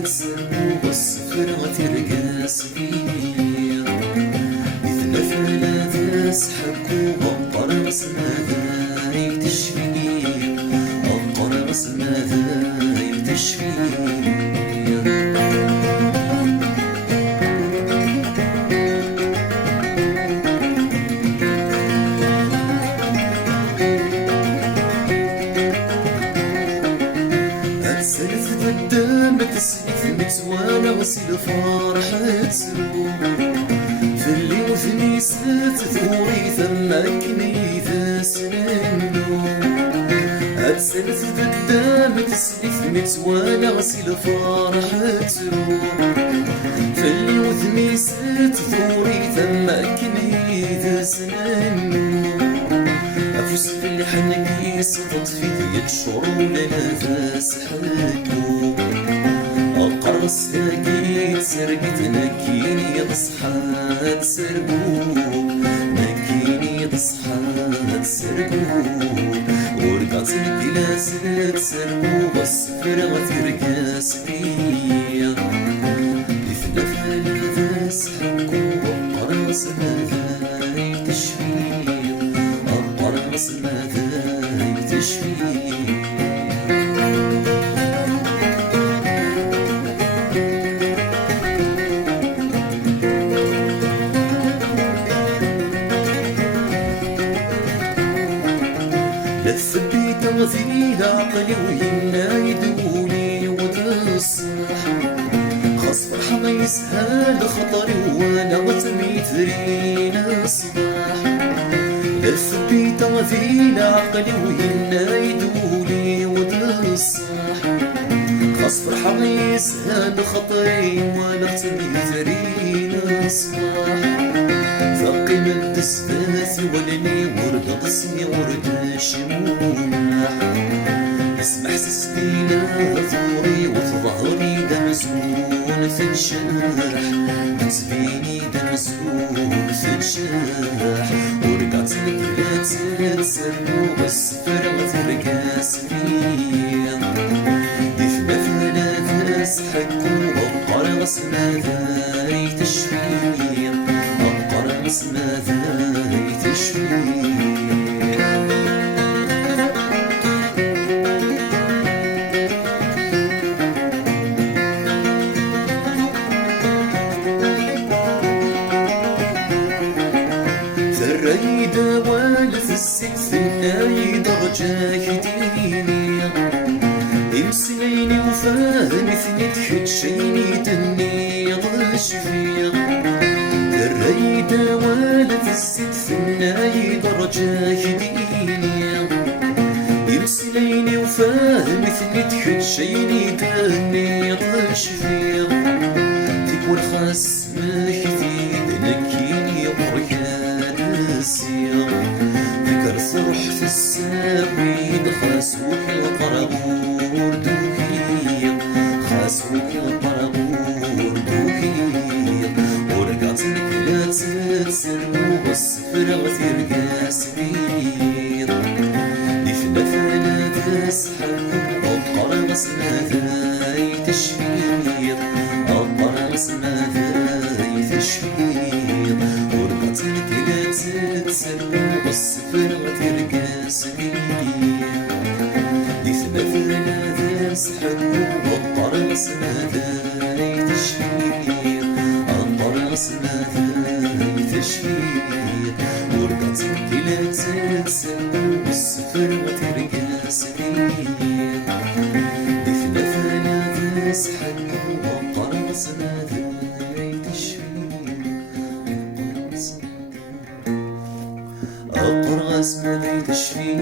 تسربو بالصفر غترقاس فيا يتنفل تسحكو القرص ماذا يتشفي القرص ماذا يتشفي سلف قدامك تسلف متوانا غسيل فرحة سلوم في اللي وثنيسات ثوري ثمك نيذا سننو هتسلف قدامك تسلف متوانا غسيل فرحة سلوم في اللي وثنيسات ثوري ثمك نيذا سننو أفوس في اللي حنك صدت في ذيك شرول نفس حكو القرص لاقيت سرقت نكيني تصحى تسرقو نكيني تصحى تسرقو ورقات الكلاس تسرقو والسفر غترقاس فيا يثلث لذاس حكو القرص ماذا يتشفي القرص ماذا يتشفي لثبي تغذيل عقلي وينا يدولي وتصح خاص فرحة ما يسهل خطري وانا وتميثرين صباح لثبي تغذيل عقلي وينا يدولي وتصح خاص فرحة ما يسهل خطري وانا وتميثرين صباح ثقي من تسفاثي ولني ورد قسمي ورد شموح اسمح سسبينا ثوري وظهري دا مسؤول في الشرح تسبيني دا مسؤول في الشرح ورقعت لك لا تسربو بالسفر غترقاس فيا يثبت ثلاث حكو القرص ماذا يتشفي القرص ماذا يتشفي ثريدا والف الست ثناي درجة يديني امسليني وفاهم ثنيت حتشيني تني ضش فيا ثريدا والف الست ثناي درجة يديني امسليني وفاهم ثنيت حتشيني تني ضش فيا تكون خاص مخثيد نكيني بركان السير ذكر صرح في الساويد خاسوك القربور دوكي خاسوك القربور دوكي ورقعت لك لا تسربو والسفر غترقاس بيض لثلاث ثلاث حكو القرص ماذا يتشفي القرص ماذا يتشفي ورقعت لك لا تسربو والسفر غترقاس بيض لثلاث ثلاث حكو القرص ماذا يتشفي القرص ماذا يتشفي ورقعت لك لا تسربو والسفر غترقاس بيض لثلاث ثلاث حكو القرص ماذا القرص ماذا يتشفي